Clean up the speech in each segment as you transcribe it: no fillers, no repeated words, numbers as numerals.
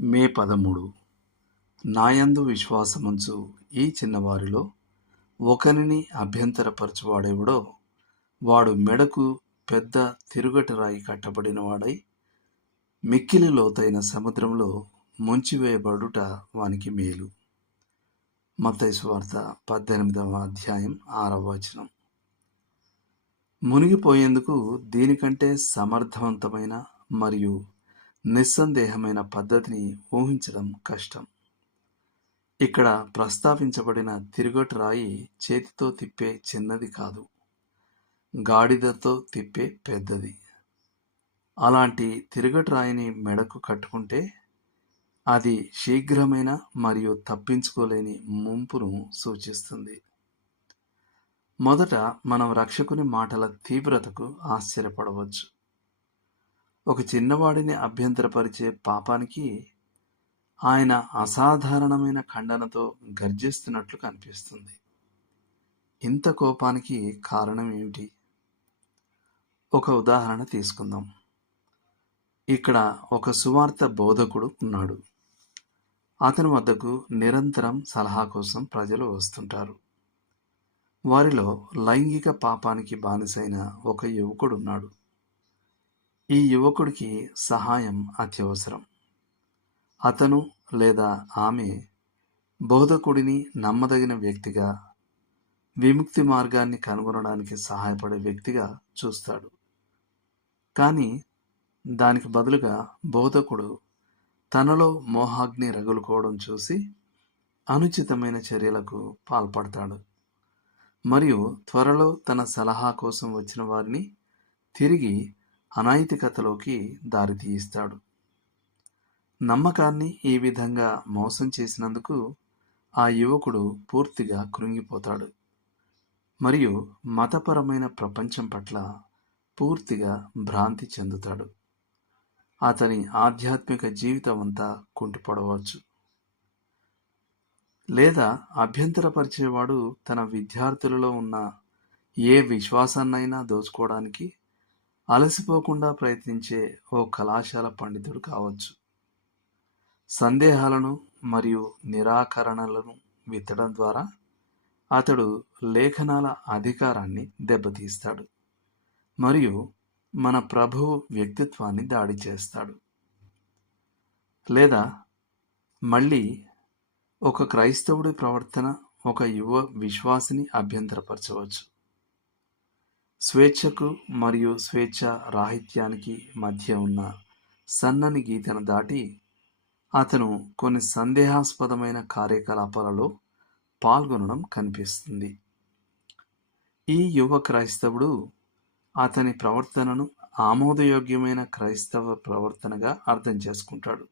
మే 13. నాయందు విశ్వాసముంచు ఈ చిన్నవారిలో ఒకనిని అభ్యంతరపరచువాడెవడో వాడు మెడకు పెద్ద తిరుగటి రాయి కట్టబడిన వాడై మిక్కిలి లోతైన సముద్రంలో ముంచివేయబడుట వానికి మేలు. మత్తయి సువార్త 18వ అధ్యాయం 6వ వచనం. మునిగిపోయేందుకు దీనికంటే సమర్థవంతమైన మరియు నిస్సందేహమైన పద్ధతిని ఊహించడం కష్టం. ఇక్కడ ప్రస్తావించబడిన తిరుగటి రాయి చేతితో తిప్పే చిన్నది కాదు, గాడిదతో తిప్పే పెద్దది. అలాంటి తిరుగటి రాయిని మెడకు కట్టుకుంటే అది శీఘ్రమైన మరియు తప్పించుకోలేని ముంపును సూచిస్తుంది. మొదట మనం రక్షకుని మాటల తీవ్రతకు ఆశ్చర్యపడవచ్చు. ఒక చిన్నవాడిని అభ్యంతరపరిచే పాపానికి ఆయన అసాధారణమైన ఖండనతో గర్జిస్తున్నట్లు కనిపిస్తుంది. ఇంత కోపానికి కారణం ఏమిటి? ఒక ఉదాహరణ తీసుకుందాం. ఇక్కడ ఒక సువార్త బోధకుడు ఉన్నాడు. అతని వద్దకు నిరంతరం సలహా కోసం ప్రజలు వస్తుంటారు. వారిలో లైంగిక పాపానికి బానిసైన ఒక యువకుడున్నాడు. ఈ యువకుడికి సహాయం అత్యవసరం. అతను లేదా ఆమె బోధకుడిని నమ్మదగిన వ్యక్తిగా, విముక్తి మార్గాన్ని కనుగొనడానికి సహాయపడే వ్యక్తిగా చూస్తాడు. కానీ దానికి బదులుగా బోధకుడు తనలో మోహాగ్ని రగులుకోవడం చూసి అనుచితమైన చర్యలకు పాల్పడతాడు మరియు త్వరలో తన సలహా కోసం వచ్చిన వారిని తిరిగి అనైతికతలోకి దారితీయిస్తాడు. నమ్మకాన్ని ఈ విధంగా మోసం చేసినందుకు ఆ యువకుడు పూర్తిగా కృంగిపోతాడు మరియు మతపరమైన ప్రపంచం పట్ల పూర్తిగా భ్రాంతి చెందుతాడు. అతని ఆధ్యాత్మిక జీవితం అంతా కుంటుపడవచ్చు. లేదా అభ్యంతరపరిచేవాడు తన విద్యార్థులలో ఉన్న ఏ విశ్వాసాన్నైనా దోచుకోవడానికి అలసిపోకుండా ప్రయత్నించే ఓ కళాశాల పండితుడు కావచ్చు. సందేహాలను మరియు నిరాకరణలను విత్తడం ద్వారా అతడు లేఖనాల అధికారాన్ని దెబ్బతీస్తాడు మరియు మన ప్రభువు వ్యక్తిత్వాన్ని దాడి చేస్తాడు. లేదా మళ్ళీ ఒక క్రైస్తవుడి ప్రవర్తన ఒక యువ విశ్వాసిని అభ్యంతరపరచవచ్చు. స్వేచ్ఛకు మరియు స్వేచ్ఛ రాహిత్యానికి మధ్య ఉన్న సన్నని గీతను దాటి అతను కొన్ని సందేహాస్పదమైన కార్యకలాపాలలో పాల్గొనడం కనిపిస్తుంది. ఈ యువ క్రైస్తవుడు అతని ప్రవర్తనను ఆమోదయోగ్యమైన క్రైస్తవ ప్రవర్తనగా అర్థం చేసుకుంటాడు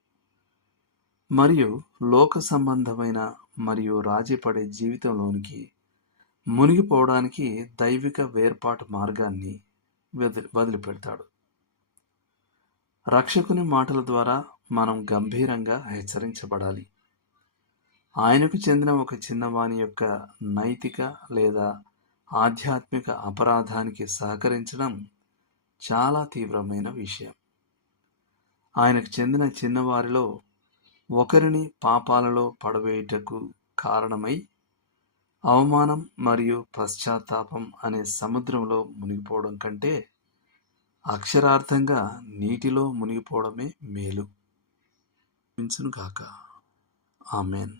మరియు లోక సంబంధమైన మరియు రాజీపడే జీవితంలోనికి మునిగిపోవడానికి దైవిక వేర్పాటు మార్గాన్ని వదిలిపెడతాడు. రక్షకుని మాటల ద్వారా మనం గంభీరంగా హెచ్చరించబడాలి. ఆయనకు చెందిన ఒక చిన్నవాని యొక్క నైతిక లేదా ఆధ్యాత్మిక అపరాధానికి సహకరించడం చాలా తీవ్రమైన విషయం. ఆయనకు చెందిన చిన్నవారిలో ఒకరిని పాపాలలో పడవేయుటకు కారణమై అవమానం మరియు పశ్చాత్తాపం అనే సముద్రంలో మునిగిపోవడం కంటే అక్షరార్థంగా నీటిలో మునిగిపోవడమే మేలు. ఆమేన్.